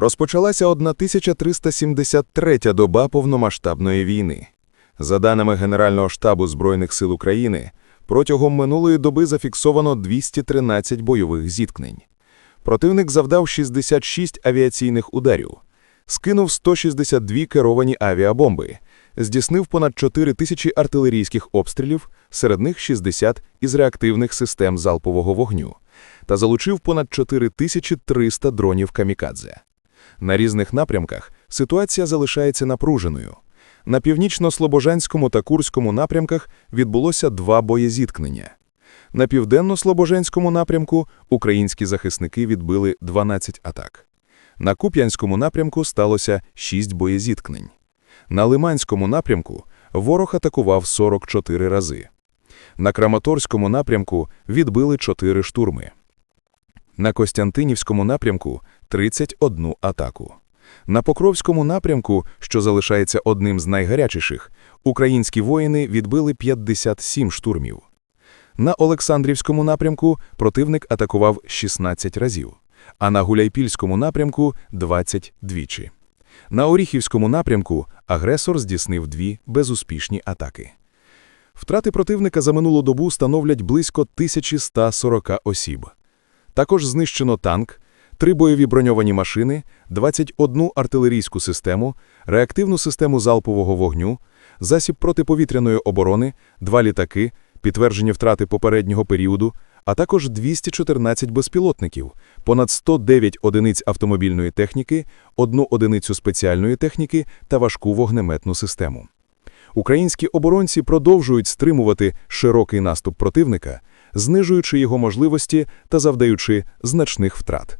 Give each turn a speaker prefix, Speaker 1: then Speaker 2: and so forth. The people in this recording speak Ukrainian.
Speaker 1: Розпочалася 1373 доба повномасштабної війни. За даними Генерального штабу Збройних сил України, протягом минулої доби зафіксовано 213 бойових зіткнень. Противник завдав 66 авіаційних ударів, скинув 162 керовані авіабомби, здійснив понад 4 тисячі артилерійських обстрілів, серед них 60 із реактивних систем залпового вогню, та залучив понад 4300 дронів камікадзе. На різних напрямках ситуація залишається напруженою. На північно-слобожанському та Курському напрямках відбулося два боєзіткнення. На південно-слобожанському напрямку українські захисники відбили 12 атак. На Куп'янському напрямку сталося 6 боєзіткнень. На Лиманському напрямку ворог атакував 44 рази. На Краматорському напрямку відбили 4 штурми. На Костянтинівському напрямку 31 атаку. На Покровському напрямку, що залишається одним з найгарячіших, українські воїни відбили 57 штурмів. На Олександрівському напрямку противник атакував 16 разів, а на Гуляйпільському напрямку – 20 двічі. На Оріхівському напрямку агресор здійснив дві безуспішні атаки. Втрати противника за минулу добу становлять близько 1140 осіб. Також знищено танк, три бойові броньовані машини, 21 артилерійську систему, реактивну систему залпового вогню, засіб протиповітряної оборони, два літаки, підтверджені втрати попереднього періоду, а також 214 безпілотників, понад 109 одиниць автомобільної техніки, одну одиницю спеціальної техніки та важку вогнеметну систему. Українські оборонці продовжують стримувати широкий наступ противника, знижуючи його можливості та завдаючи значних втрат.